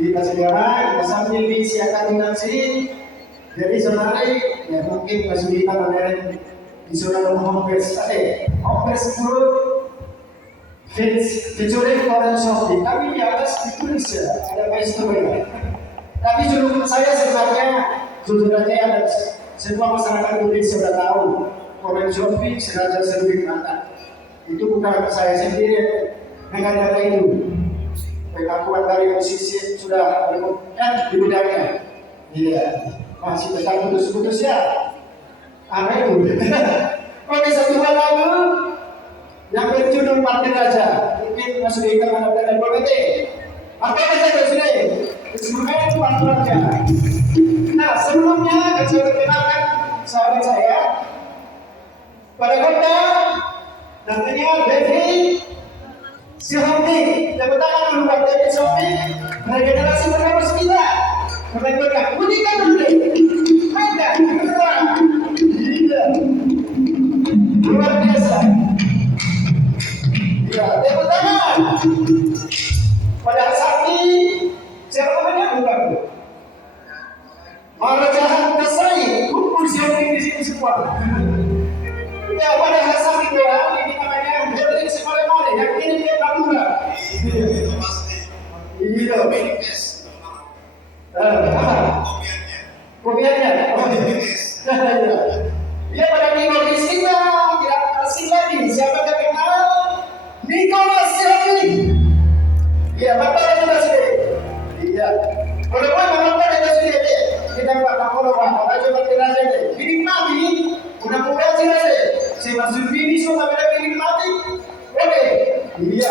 di persidangan sambil disiapkan nasi. Jadi saudara ya mungkin kesulitan ada di saudara hompes itu featuring orang Shopee, tapi di atas ditulis ya ada instrumen. Tapi judul saya sebenarnya ada semua masyarakat Indonesia sudah tahu orang Shopee sengaja sering mata. Itu bukan saya sendiri dengan itu. Pengakuan dari musisi sudah di bidangnya. Iya, masih tetap putus-putus ya. Apa itu? Oke, satu lagu yang berjudul Mati Raja. Mungkin masuk di kamar dan politik. Apa yang saya sudah? Instrumen Mati Raja. Nah, sebelumnya saya perkenalkan sahabat saya pada kota namanya Devi Sihomi. Tepuk tangan dulu buat Devi Sihomi. Regenerasi pertama kita. Mereka bunyikan dulu deh. Ada, kedua, tiga, luar biasa. Ya, tepuk tangan. Pada saat ini siapa namanya bukan? Marajahan Tasai, kumpul siapa di sini semua. Ya pada Hasan itu ya, ini namanya Berlin Sekolah yang ini dia Madura. Itu pasti. Iya. Kopiannya. Dia pada minggu di sini tidak asing lagi. Siapa yang kenal? Nicholas Shelby. Iya, bapak sudah sini. Iya. Kalau kau memang ada sini aja, kita buat kamu apa? Apa coba kita saja. Ini mati, udah muda sih aja. Si Mas Zulfini sudah berada di mati. Oke. Iya.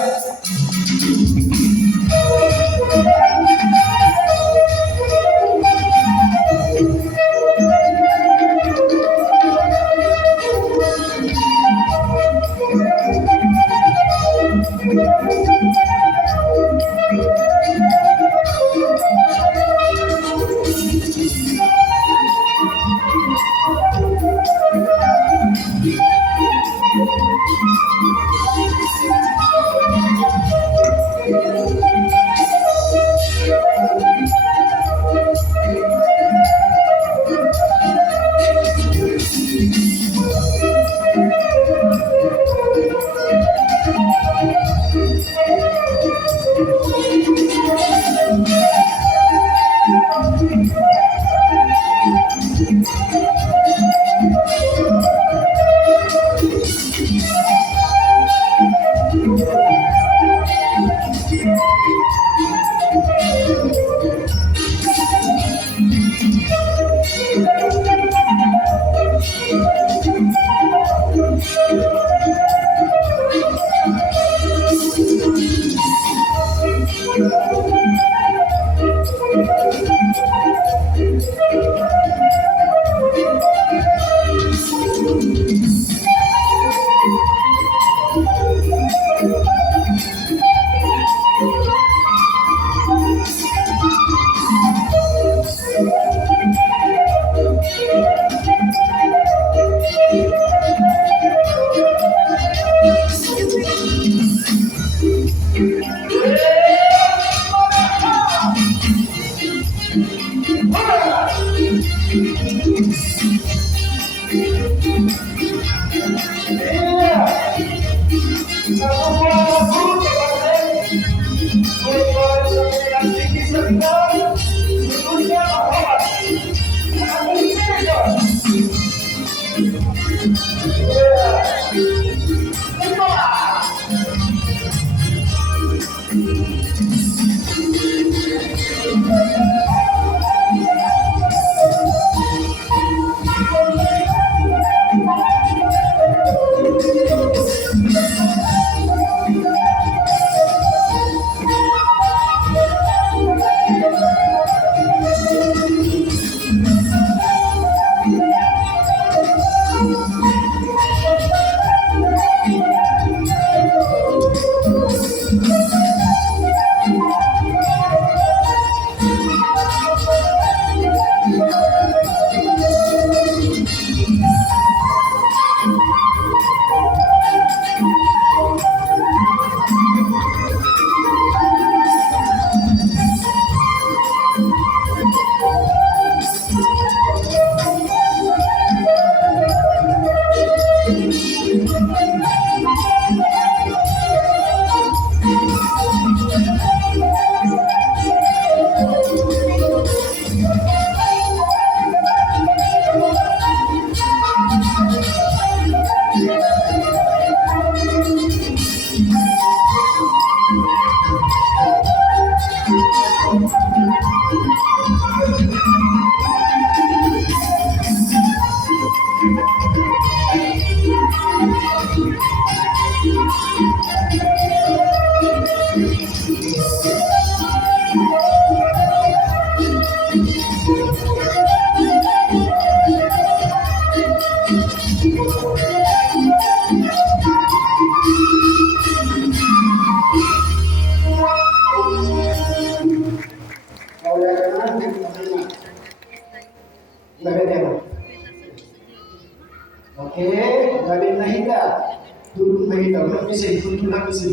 Oke, galing na higa. Turun na higa. Mag-isip, turun na isip.